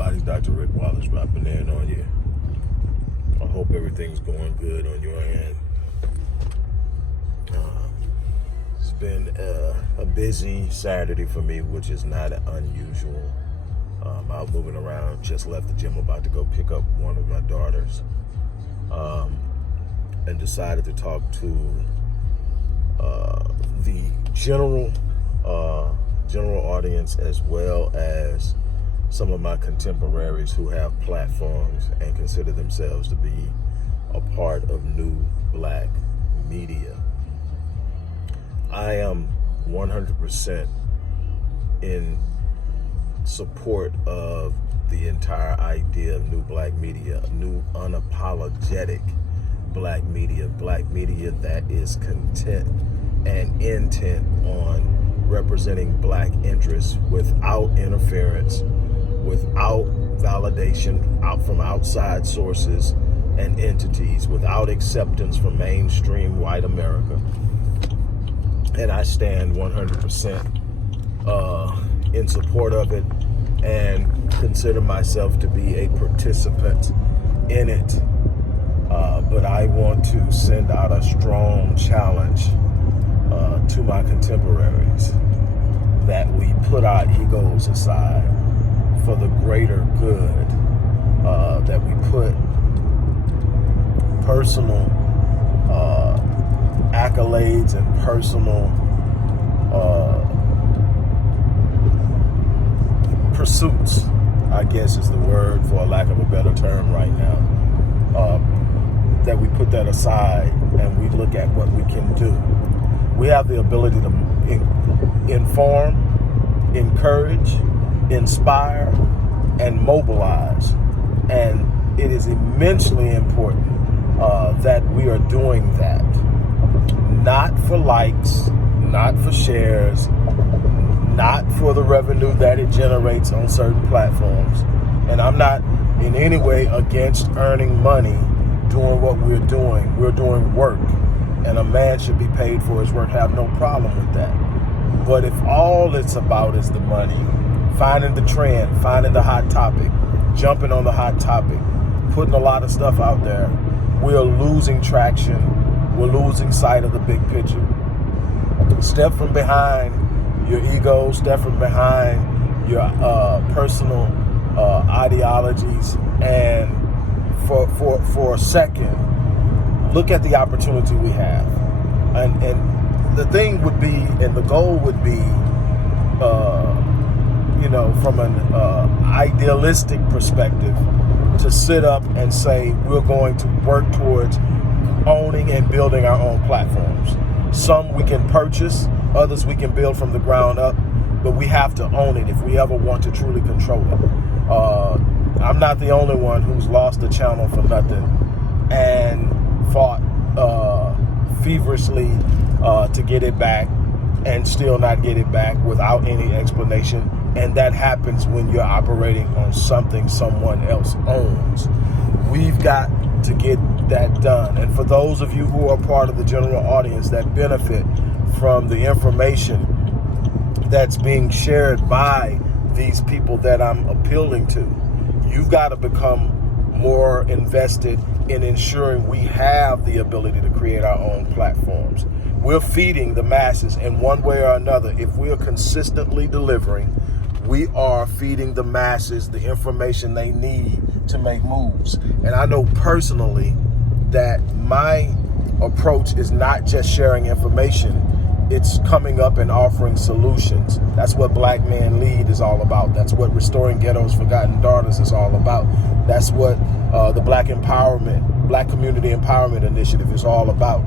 everybody? Dr. Rick Wallace dropping in on you. I hope everything's going good on your end. It's been a busy Saturday for me, which is not unusual. I was moving around, just left the gym, about to go pick up one of my daughters, and decided to talk to the general audience, as well as some of my contemporaries who have platforms and consider themselves to be a part of new black media. I am 100% in support of the entire idea of new black media, new unapologetic black media that is content and intent on representing black interests without interference, without validation out from outside sources and entities, without acceptance from mainstream white America. And I stand 100% in support of it and consider myself to be a participant in it. But I want to send out a strong challenge to my contemporaries that we put our egos aside for the greater good, that we put personal accolades and personal pursuits, I guess is the word, for lack of a better term right now, that we put that aside and we look at what we can do. We have the ability to inform, encourage, inspire, and mobilize. And it is immensely important that we are doing that. Not for likes, not for shares, not for the revenue that it generates on certain platforms. And I'm not in any way against earning money doing what we're doing. We're doing work, and a man should be paid for his work. Have no problem with that. But if all it's about is the money, finding the trend, finding the hot topic, jumping on the hot topic, putting a lot of stuff out there, we're losing traction. We're losing sight of the big picture. Step from behind your ego, step from behind your personal ideologies, and for a second, look at the opportunity we have. And the thing would be, and the goal would be, from an idealistic perspective, to sit up and say we're going to work towards owning and building our own platforms. Some we can purchase, others we can build from the ground up, but we have to own it if we ever want to truly control it. I'm not the only one who's lost the channel for nothing and fought feverishly to get it back and still not get it back without any explanation. And that happens when you're operating on something someone else owns. We've got to get that done. And for those of you who are part of the general audience that benefit from the information that's being shared by these people that I'm appealing to, you've got to become more invested in ensuring we have the ability to create our own platforms. We're feeding the masses in one way or another. If we are consistently delivering, we are feeding the masses the information they need to make moves. And I know personally that my approach is not just sharing information, it's coming up and offering solutions. That's what Black Man Lead is all about. That's what Restoring Ghettos Forgotten Daughters is all about. That's what the Black Community Empowerment Initiative is all about.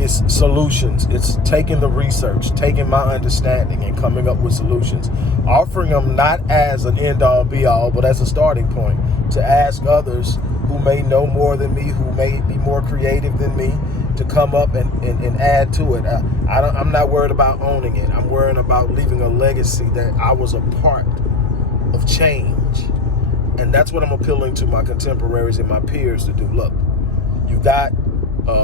It's solutions. It's taking the research, taking my understanding and coming up with solutions, offering them not as an end-all be-all, but as a starting point to ask others who may know more than me, who may be more creative than me, to come up and add to it. I'm not worried about owning it. I'm worried about leaving a legacy that I was a part of change. And that's what I'm appealing to my contemporaries and my peers to do. Look, you've got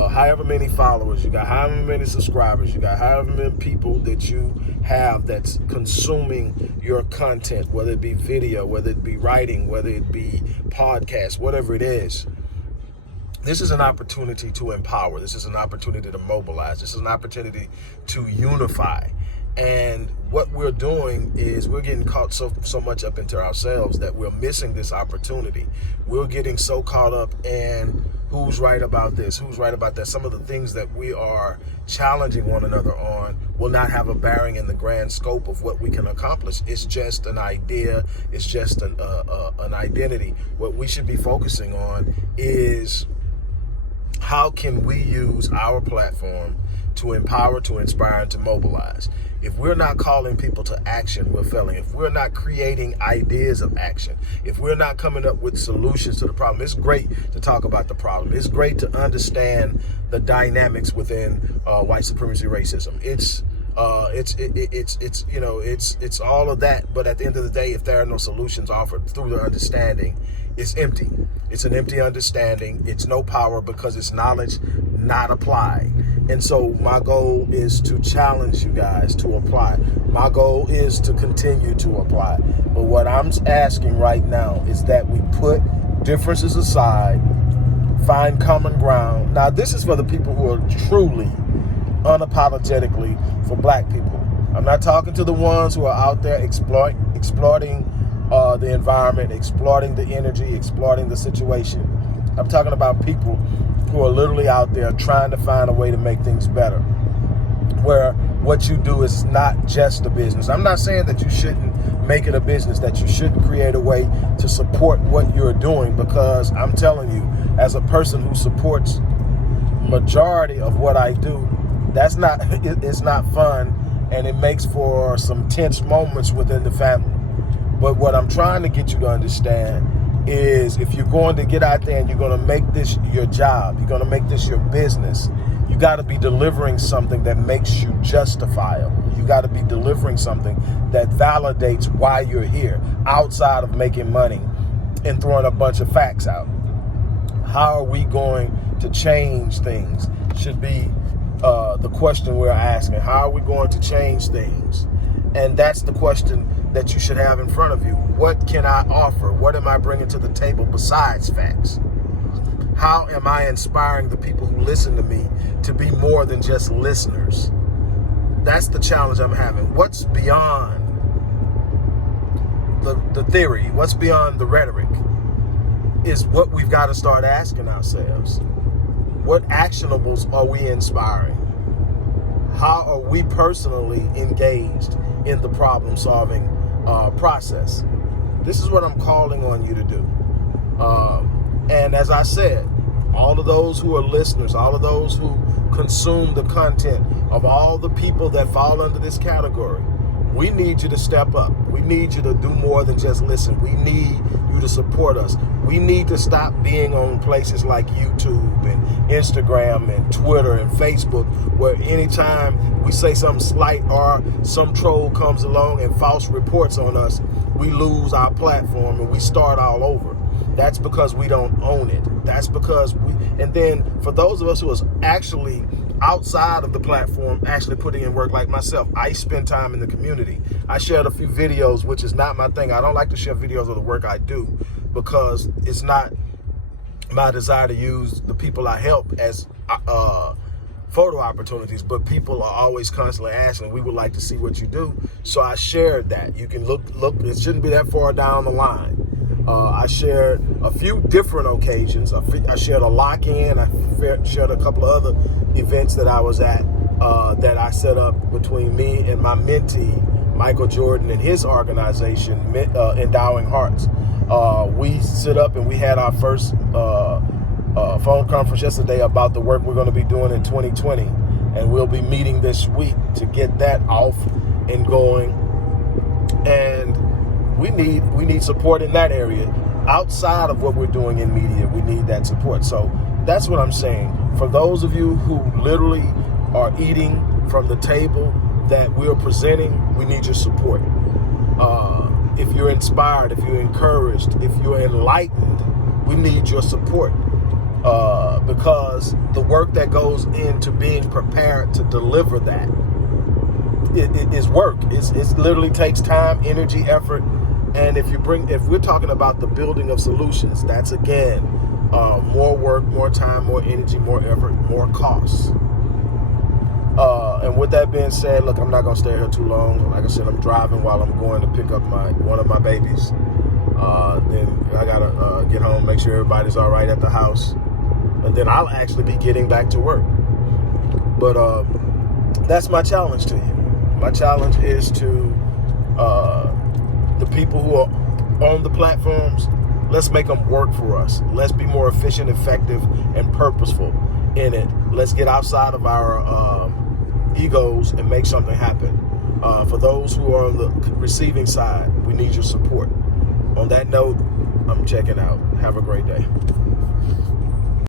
however many followers you got, however many subscribers you got, however many people that you have that's consuming your content, whether it be video, whether it be writing, whether it be podcast, whatever it is. This is an opportunity to empower. This is an opportunity to mobilize. This is an opportunity to unify. And what we're doing is we're getting caught so much up into ourselves that we're missing this opportunity. We're getting so caught up in who's right about this, who's right about that. Some of the things that we are challenging one another on will not have a bearing in the grand scope of what we can accomplish. It's just an idea. It's just an identity. What we should be focusing on is how can we use our platform to empower, to inspire, and to mobilize. If we're not calling people to action, we're failing. If we're not creating ideas of action, if we're not coming up with solutions to the problem, it's great to talk about the problem. It's great to understand the dynamics within white supremacy racism. It's all of that. But at the end of the day, if there are no solutions offered through the understanding, it's empty. It's an empty understanding. It's no power because it's knowledge not applied. And so my goal is to challenge you guys to apply. My goal is to continue to apply. But what I'm asking right now is that we put differences aside, find common ground. Now, this is for the people who are truly, unapologetically for black people. I'm not talking to the ones who are out there exploiting the environment, exploiting the energy, exploiting the situation. I'm talking about people who are literally out there trying to find a way to make things better, where what you do is not just a business. I'm not saying that you shouldn't make it a business, that you shouldn't create a way to support what you're doing, because I'm telling you, as a person who supports majority of what I do, it's not fun, and it makes for some tense moments within the family. But what I'm trying to get you to understand is, if you're going to get out there and you're going to make this your job, you're going to make this your business, you got to be delivering something that makes you justifiable. You got to be delivering something that validates why you're here, outside of making money and throwing a bunch of facts out. How are we going to change things should be the question we're asking. How are we going to change things? And that's the question that you should have in front of you. What can I offer? What am I bringing to the table besides facts? How am I inspiring the people who listen to me to be more than just listeners? That's the challenge I'm having. What's beyond the theory? What's beyond the rhetoric is what we've got to start asking ourselves. What actionables are we inspiring? How are we personally engaged in the problem solving process? This is what I'm calling on you to do. And as I said, all of those who are listeners, all of those who consume the content of all the people that fall under this category, we need you to step up. We need you to do more than just listen. We need you to support us. We need to stop being on places like YouTube and Instagram and Twitter and Facebook, where anytime we say something slight or some troll comes along and false reports on us, we lose our platform and we start all over. That's because we don't own it. That's because and then for those of us who is actually outside of the platform, actually putting in work, like myself, I spend time in the community. I shared a few videos, which is not my thing. I don't like to share videos of the work I do because it's not my desire to use the people I help as photo opportunities, but people are always constantly asking, we would like to see what you do. So I shared that. You can look, it shouldn't be that far down the line. I shared a few different occasions. I shared a lock-in. I shared a couple of other events that I was at that I set up between me and my mentee, Michael Jordan, and his organization, Endowing Hearts. We set up and we had our first phone conference yesterday about the work we're going to be doing in 2020. And we'll be meeting this week to get that off and going. And we need support in that area. Outside of what we're doing in media, we need that support. So that's what I'm saying. For those of you who literally are eating from the table that we're presenting, we need your support. If you're inspired, if you're encouraged, if you're enlightened, we need your support. because the work that goes into being prepared to deliver that, it is work. It literally takes time, energy, effort. And if we're talking about the building of solutions, that's again more work, more time, more energy, more effort, more costs. And with that being said, look, I'm not gonna stay here too long. Like I said, I'm driving while I'm going to pick up one of my babies. Then I gotta get home, make sure everybody's all right at the house, and then I'll actually be getting back to work. But that's my challenge to you. My challenge is to the people who are on the platforms. Let's make them work for us. Let's be more efficient, effective, and purposeful in it. Let's get outside of our egos and make something happen. For those who are on the receiving side, we need your support. On that note, I'm checking out. Have a great day.